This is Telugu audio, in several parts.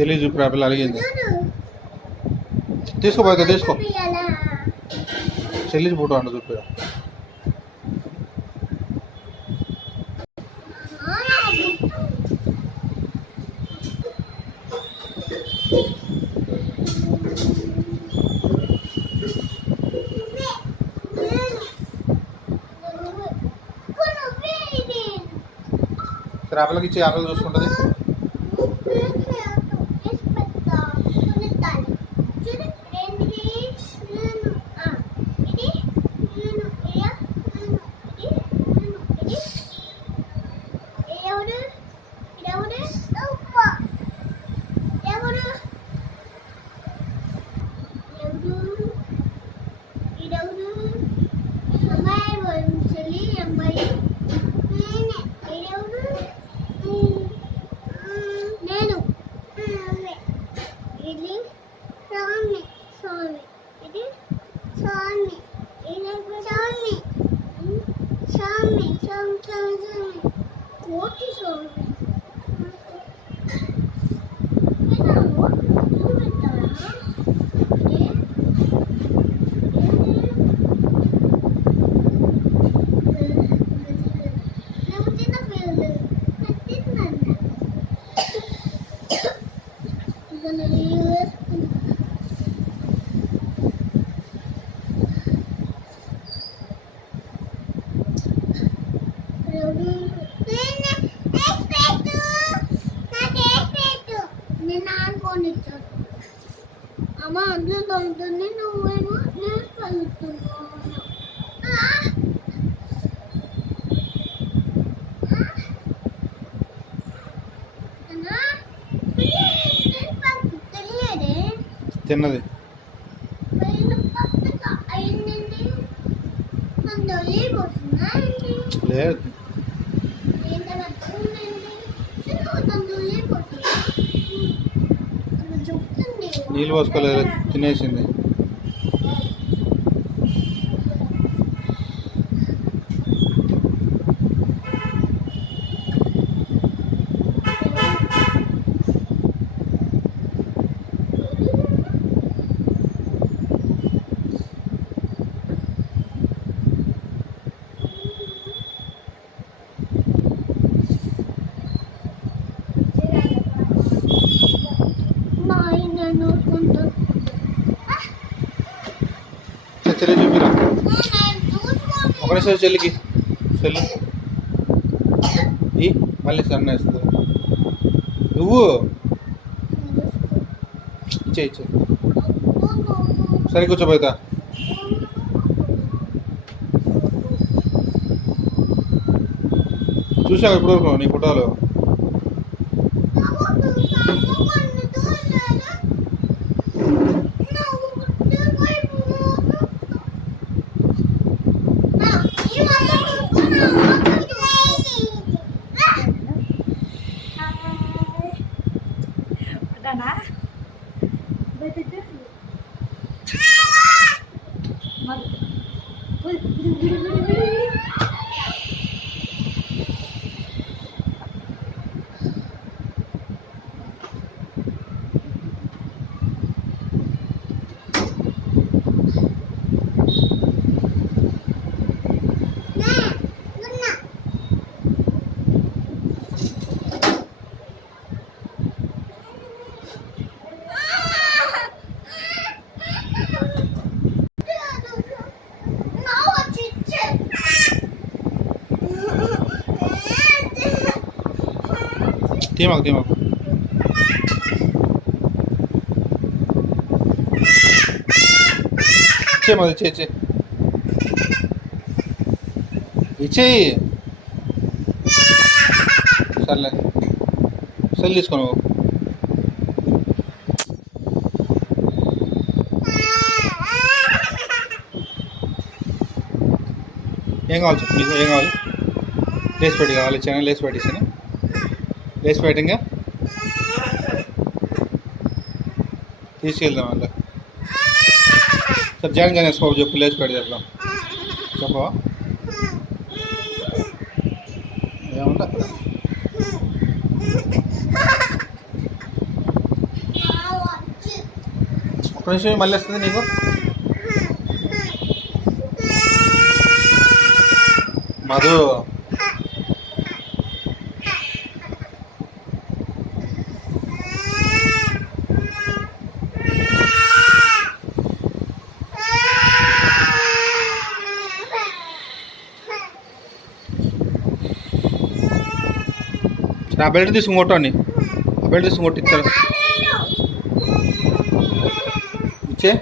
చెల్లి చూపు ఆ పిల్ల అలిగింది. తీసుకోపోతే తీసుకో. చెల్లి ఫోటో అంట చూపి. సరే ఆపిల్లకి ఇచ్చి ఆపిల్ల చూసుకుంటుంది. అమ్మ అందులో తగ్గుతుంది, నువ్వేమో న్యూస్ పలుకుతున్నావు. తిన్నది లేదు, నీళ్ళు పోసుకోలేదు, తినేసింది. చెల్లి చూపిరా ఒకటేసారి చెల్లికి చెల్లి మళ్ళీ సన్న వేస్తుంది. నువ్వు ఇచ్చే సరే కూర్చోబోతా. చూసావు ఇప్పుడు నీ ఫోటోలు? తీమాకు తీమాకు ఇచ్చేమది ఇచ్చే ఇచ్చేయి. సర్లే సెల్ తీసుకో నువ్వు. ఏం కావాలి చెప్పు, నీకు ఏం కావాలి? లేస్ పెట్టి కావాలి, ఇచ్చాను లేస్ పెట్టిస్తాను. లేస్ పెట్టింగా తీసుకెళ్దాం అలా. సరే జాయిన్ వేసుకో చెప్పు, లేస్ పెట్టి చేద్దాం చెప్పవా? ఏమంటా నిమిషం మళ్ళీ వస్తుంది నీకు. మధు ఆ బెల్ట్ తీసుకుని కొట్టండి. ఆ బెల్ట్ తీసుకుని కొట్టి ఇస్తారు ఇచ్చే.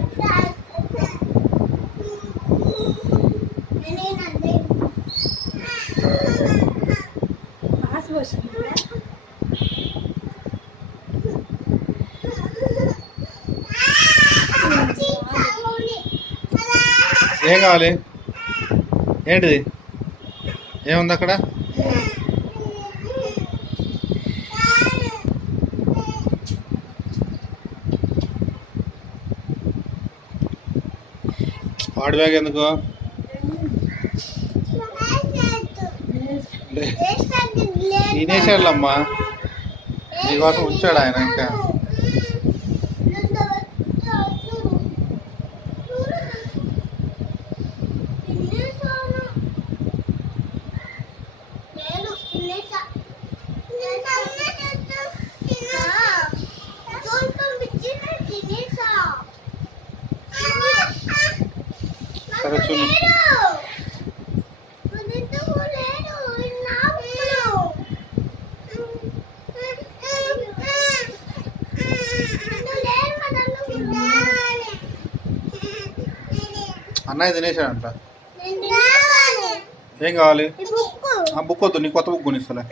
ఏం కావాలి? ఏంటిది? ఏముంది అక్కడ? వాడి బ్యాగ్ ఎందుకు? తినేసాడులమ్మా, నీకోసం ఉంచాడు ఆయన. ఇంకా సరే చూడు. అన్నయ్య తినేసాడంట. ఏం కావాలి? ఆ బుక్ వద్దు, నీకు కొత్త బుక్ కొనిస్తలే.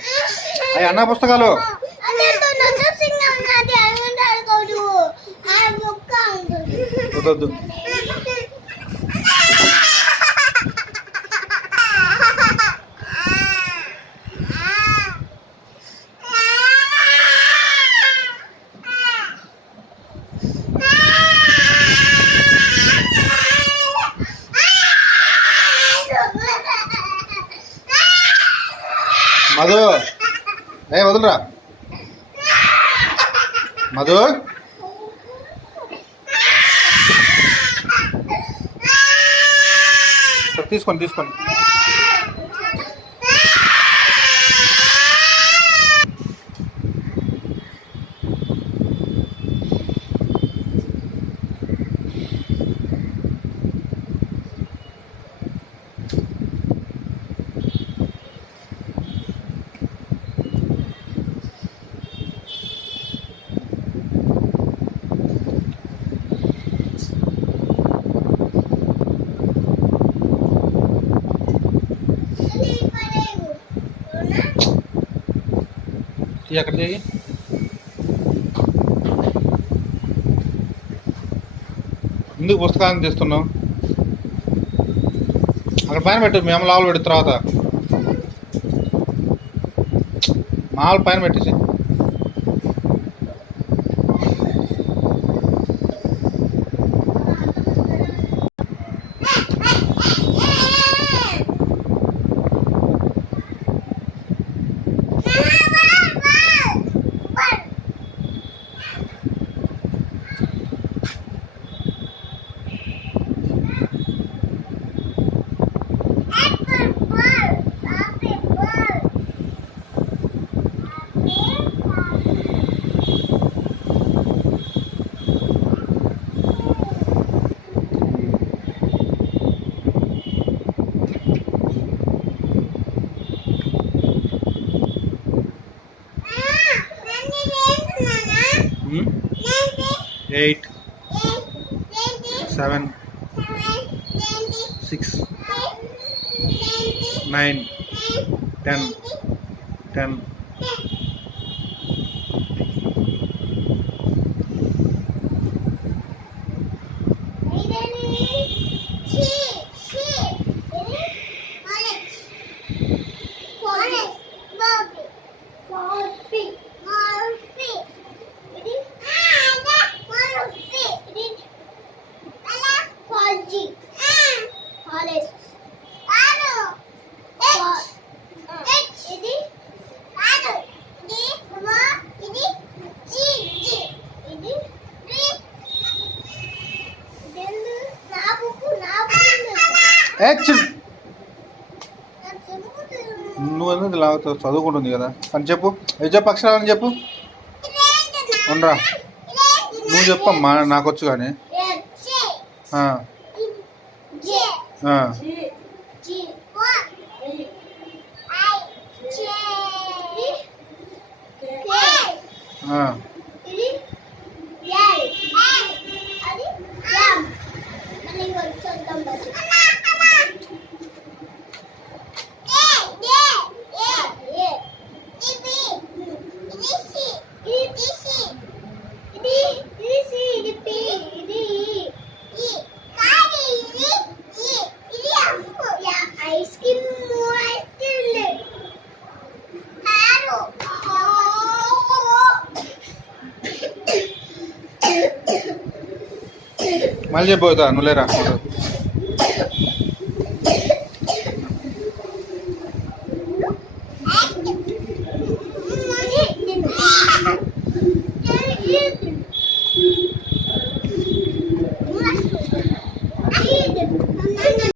అవి అన్న పుస్తకాలు. వద్దు. మధు వదులురా. మధు తీసుకోండి. ఎక్కడ చేయి? ఎందుకు పుస్తకాలను తీస్తున్నావు? అక్కడ పైన పెట్టు, మేము లోపల పెట్టిన తర్వాత మామూలు పైన పెట్టేసి. ఎయిట్ 7 6 9 10 10 ఇది నువ్వు ఎందుకు లాగుతావు? చదువుకుంటుంది కదా అని చెప్పు. ఏ చెప్పు అక్షరాలని చెప్పు. ఉండరా నువ్వు చెప్పమ్మా, నాకు వచ్చు కానీ. ఆ, ఆ. ఆ. ఐస్ క్రీమ్ మళ్ళీ చెప్పవుతా నువ్వు లేరా.